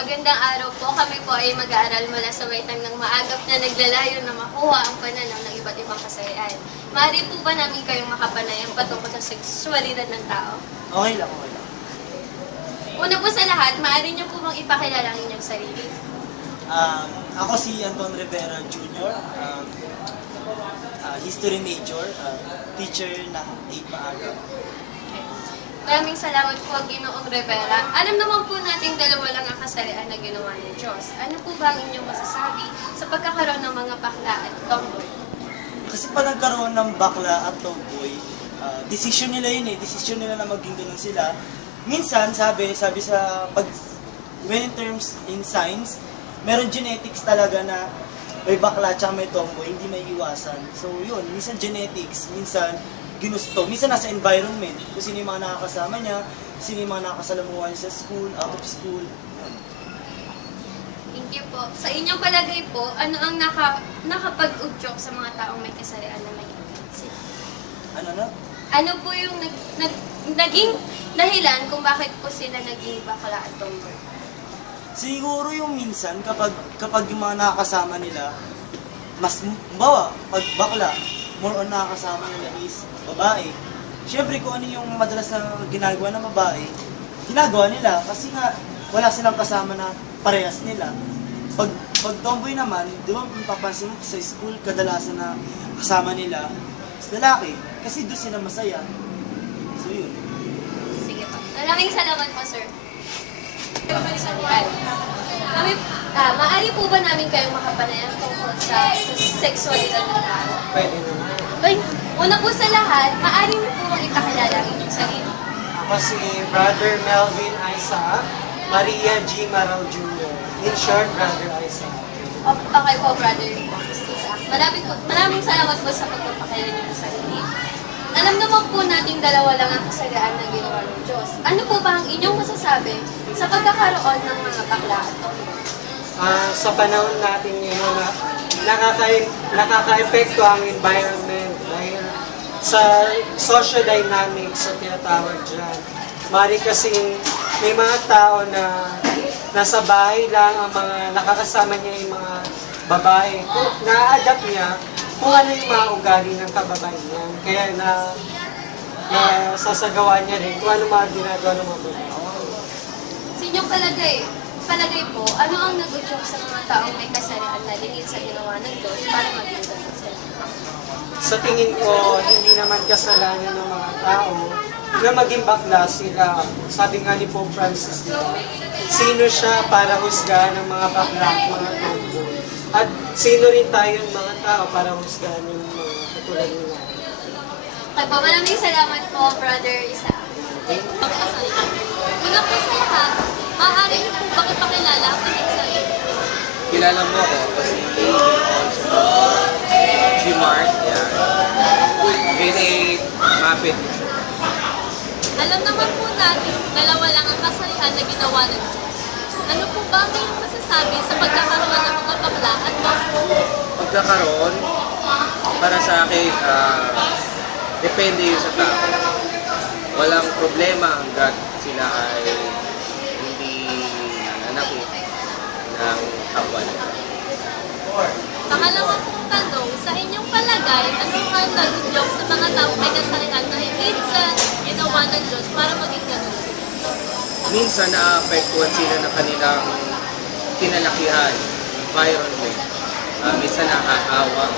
Magandang araw po. Kami po ay mag-aaral mula sa baitang ng maagap na naglalayo na makuha ang pananaw ng iba't ibang kasayaan. Maaari po ba namin kayong makapanayam patungkol sa sexualidad ng tao? Okay lang, okay lang. Una po sa lahat, maaari niyo po bang ipakilala ang inyong sarili? Ako si Anton Rivera Jr., history major, teacher ng 8 Maagap. Maraming salamat po, Ginoong Rivera. Alam naman po nating dalawa lang ang kasarian na ginawa ng Diyos. Ano po ba ang inyong masasabi sa pagkakaroon ng mga bakla at tomboy? Kasi pag nagkaroon ng bakla at tomboy, decision nila yun eh. Decision nila na maging ganun sila. Minsan, sabi sa when in terms in science, meron genetics talaga na may bakla at may tomboy, hindi may iwasan. So yun, minsan genetics, minsan ginusto. Minsan nasa environment, kung sino yung mga nakakasama niya, sino yung mga nakakasalamuhan sa school, out of school. Thank you po. Sa inyong palagay po, ano ang nakapag-udyok sa mga taong may kasarian na maging sila? Ano po yung naging dahilan kung bakit po sila naging bakla at tomboy? Siguro yung minsan, kapag yung mga nakakasama nila, mas, bawa, pag bakla, more on nakakasama nila is babae. Siyempre kung ano yung madalas na ginagawa ng babae, ginagawa nila kasi nga wala silang kasama na parehas nila. Pag tomboy naman, di ba mapapansin mo sa school, kadalasan na kasama nila is lalaki kasi doon sila masaya. So yun. Sige po. Maraming salamat po, sir. Maaari po ba namin kayong makapanayam tungkol sa sexualidad ng tao? Pwede naman. Ay, una po sa lahat, maaari niyo po bang ipakilala ang inyong sarili? Ako si Brother Melvin Isaac, Maria G. Maral Jr. In short, Brother Isaac. Okay po, brother. Maraming salamat po sa pagpapakilala niyo sa sarili. Alam naman po nating dalawa lang ang kasarian na ginawa ng Diyos. Ano po ba ang inyong masasabi sa pagkakaroon ng mga bakla at tomboy? Sa panahon natin ngayon na nakaka-epekto ang environment dahil sa social dynamics sa tinatawag dyan. Mari kasing may mga tao na nasa bahay lang, ang mga nakakasama niya yung mga babae. Na-adapt niya kung ano yung mga ugali ng kababaihan. Kaya sasagawa niya rin kung ano mga ginagawa ng mga babae. Sa inyong palagay po, ano ang nag-udyok sa mga taong may kasarian na lingid sa ginawa ng Diyos para maging ganun sila? Sa tingin ko, hindi naman kasalanan ng mga tao na maging bakla sila. Sabi nga ni Pope Francis, sino siya para husgahan ng mga bakla at mga tomboy? At sino rin tayong mga tao para husgahan ng mga katulad nila? Okay po, maraming salamat po, Brother Isa. Una po sa lahat, maaari niyo po bakit pakilala ang inyong sarili? Kilala mo ako kasi si Mark, yan. Grade 8, Mapit. Alam naman po natin, dalawa lang ang kasarian na ginawa ng Diyos. Ano po ba ang inyong masasabi sa pagkakaroon ng mga bakla at tomboy? Pagkakaroon, para sa akin, depende yun sa tao. Walang problema hanggat sila ay hindi nananakit ng kapwa nila. Pangalawang pong tanong, sa inyong palagay, ano ang nag-udyok sa mga taong may kasarian na hindi sa ginawa ng Diyos para maging ganun sila? Minsan naapektuhan sila ng kanilang kinalakihan, environment. Minsan nakakawa.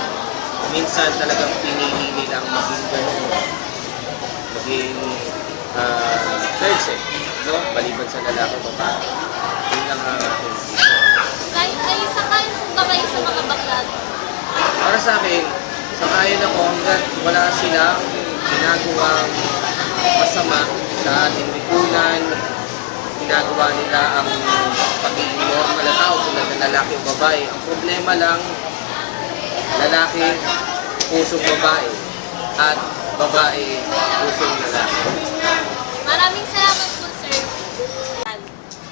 Minsan talagang pinili nilang maging ganun. Maging third sex, no? Maliban sa lalaki o babae. Yun lang ang aking Kahit ay sakayin po ba kayo sa mga bakla? para sa akin, sakayan ako hanggat wala silang ginagawang masama sa ating lipunan, ginagawa nila ang pagiging normal na tao tulad ng lalaki o babae. Ang problema lang, lalaki, pusong babae, at babae, pusong lalaki. Maraming salamat po, sir.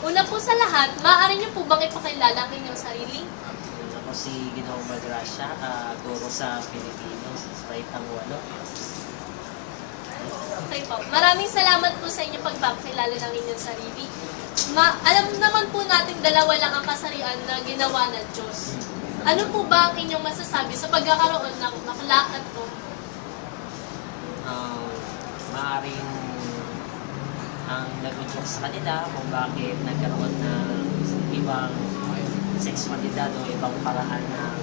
Una po sa lahat, maaari niyo po bang ipakilala ang inyong sarili? Ako si Ginoong Magracia, guro sa Pilipino, sa Baitang 8. Okay po. Maraming salamat po sa inyong pagpapakilala ng inyong sarili. Alam naman po natin dalawa lang ang kasarian na ginawa ng Diyos. Ano po ba ang inyong masasabi sa pagkakaroon ng bakla at tomboy? Maaaring ang nag-joke sa kanila kung bakit nagkaroon ng ibang sexualidad o ibang paraan ng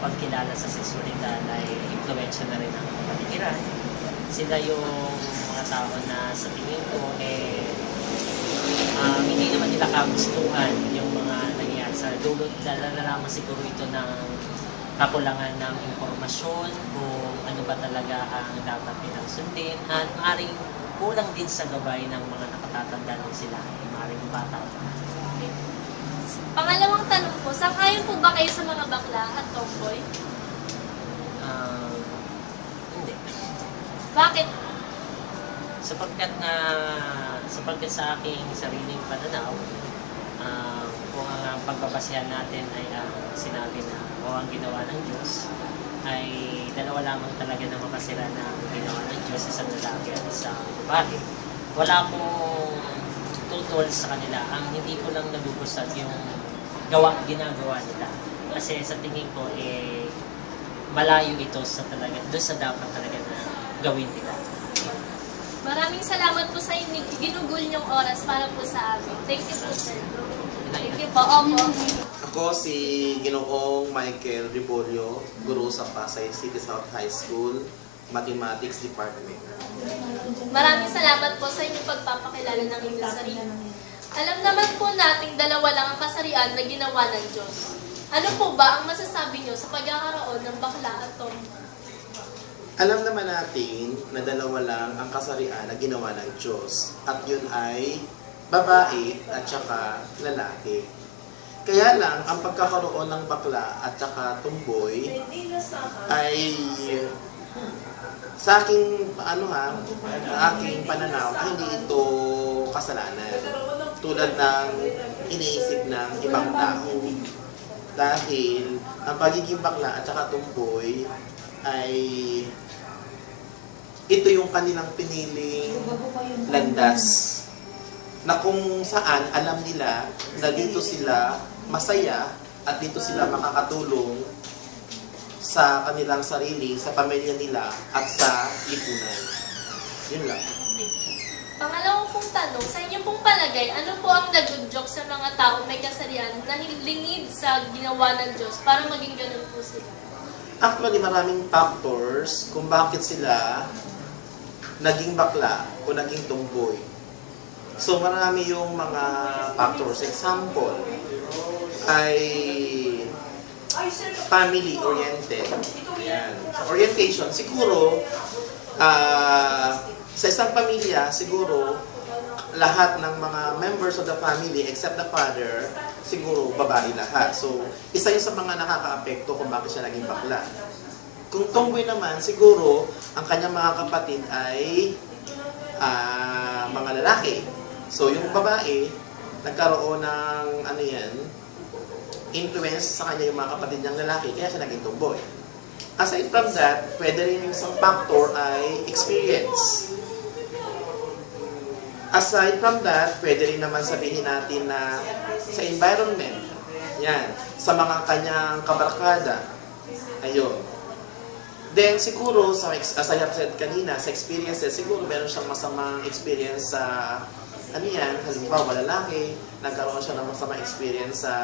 pagkilala sa sexualidad ay impluwensya na rin ang paligiran. Sila yung mga tao na sa tingin ko hindi naman nila kagustuhan yung mga nangyayari sa dulot. Dala na lamang siguro ito ng kakulangan ng impormasyon kung ano ba talaga ang dapat nilang sundin at maaaring kulang din sa gabay ng mga nakatatanda ng sila, maaaring bata. Pangalawang tanong po, sang-ayon po ba kayo sa mga bakla at tomboy? Hindi. Bakit? Sapagkat sa aking sariling pananaw, kung ang pagbabasehan natin ay ang sinabi na o ang ginawa ng Diyos, ay dalawa lamang talaga na makasira na ang ginawa ng Diyos, isang lalaki at isang babae. Wala akong tutol sa kanila. Ang hindi ko lang nagugustuhan yung ginagawa nila. Kasi sa tingin ko, malayo ito sa talaga, doon sa dapat talaga na gawin nila. Maraming salamat po sa inyo. Ginugol niyong oras para po sa amin. Thank you po, sir. Thank you po. Opo. Ako si Ginoong Michael Ribolio, guro sa Pasay City South High School, Mathematics Department. Maraming salamat po sa inyong pagpapakilala ng inyong sarili. Alam naman po nating dalawa lang ang kasarian na ginawa ng Diyos. Ano po ba ang masasabi niyo sa pagkakaroon ng bakla at tomboy? Alam naman natin na dalawa lang ang kasarian na ginawa ng Diyos, at yun ay babae at saka lalaki. Kaya lang, ang pagkakaroon ng bakla at saka tumboy ay sa aking pananaw, ay hindi ito kasalanan. Tulad ng iniisip ng ibang tao. Dahil ang pagiging bakla at saka tumboy ay ito yung kanilang piniling landas na kung saan alam nila na dito sila masaya at dito sila makakatulong sa kanilang sarili, sa pamilya nila at sa lipunan. Yun lang. Pangalawang pong tanong, sa inyong pong palagay, ano po ang nag-joke sa mga tao may kasarian na lingid sa ginawa ng Diyos para maging ganun po sila? Actually, maraming factors kung bakit sila naging bakla o naging tumboy. So, marami yung mga factors. Example, ay family-oriented. Yan. Sa orientation, siguro, sa isang pamilya, siguro, lahat ng mga members of the family except the father, siguro babae lahat. So, isa yun sa mga nakaka-apekto kung bakit siya naging bakla. Kung tomboy naman, siguro, ang kanyang mga kapatid ay mga lalaki. So, yung babae, nagkaroon ng, influence sa kanya yung mga kapatid niyang lalaki, kaya siya naging tomboy. Aside from that, pwede rin yung isang factor ay experience. Aside from that, pwede rin naman sabihin natin na sa environment, yan, sa mga kanyang kabarkada, ayun. Then siguro, as I have said kanina, sa experiences, siguro meron siyang masamang experience sa, halimbawa, lalaki, nagkaroon siya ng masamang experience sa,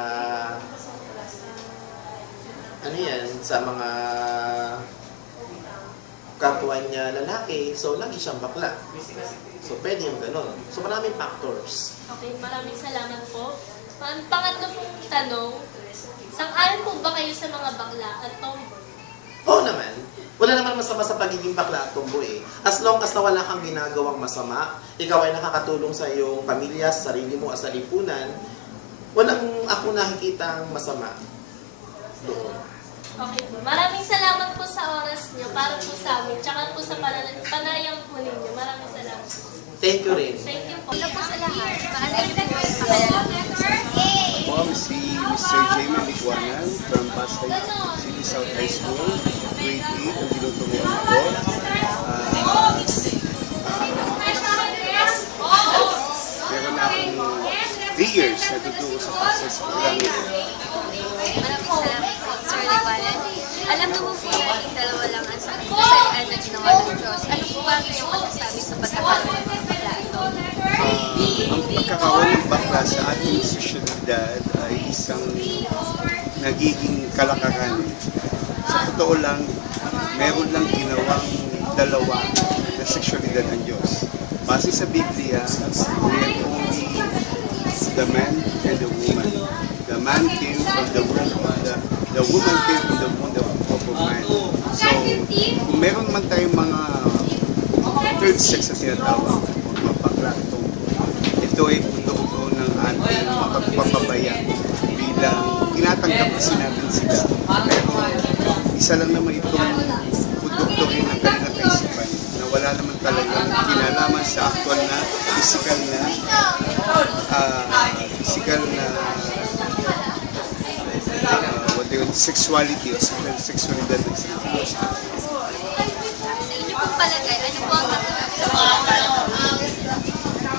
sa mga kapwa niya lalaki, so lagi siyang bakla. So, pwede yung ganun. So, maraming factors. Okay, maraming salamat po. Ang pangatlo pong tanong, sang-ayon po ba kayo sa mga bakla at tomboy? Oo naman. Wala naman masama sa pagiging bakla at tomboy. As long as na wala kang ginagawang masama, ikaw ay nakakatulong sa iyong pamilya, sa sarili mo, at sa lipunan, walang ako nakikitang masama doon. Okay po. Maraming salamat po sa oras niyo para po sa amin, tsaka po sa panayang po ninyo. Maraming salamat po. Thank you rin. Thank you po. Hello po sa lahat. Ako si Mr. Jamie Biguanan from Pasay City South High School, grade 8, ang tinuturuan ako. Meron akong sa process program. Maraming salamat po, Sir Lipanan. Alam naman po natin dalawa lang ang kasalian na ginawa ng Diyos. Ano po ba ang kayong masasabi sa pagkakaroon ng bakla ito? Ang pagkakaroon ng bakla sa ating sosyalidad ay isang nagiging kalakaran. Sa totoo lang, meron lang ginawang dalawa na sexualidad ng Diyos. Base sa Biblia, we have only the man and the woman. The man came from the womb of the woman came from the womb of a man. So, kung meron man tayong mga third sex na tinatawag, o bakla, ito ay produkto ng ating pagpapabaya bilang tinatanggap kasi natin sila. Pero isa lang naman itong produkto rin ng kanilang kaisipan na wala naman talagang kinalaman sa actual na physical na sexuality o sexualidad ng sexuality. Sa inyo pong palagay, ano po ang natanggap sa mga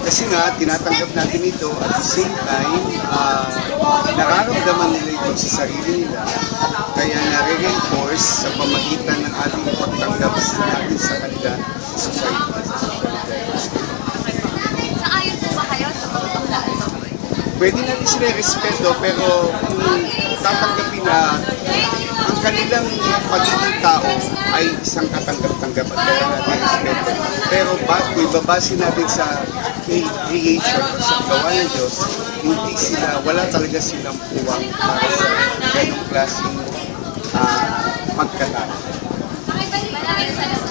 Kasi nga, tinatanggap natin ito at the same time, nararamdaman nila ito sa sarili nila. Kaya nare-reinforce sa pamagitan ng ating pagtanggap natin sa kanila sa society. Sa-ayon po ba kayo sa mga baklaan? Pwede natin sila respeto pero kung tatanggapin na ang kanilang pagiging tao ay isang katanggap-tanggap at kaya natin respeto. Pero kung ibabase natin sa creation o sa gawa ng Diyos, wala talaga silang puwang para sa ganong klaseng pagkatao. Maraming salamat.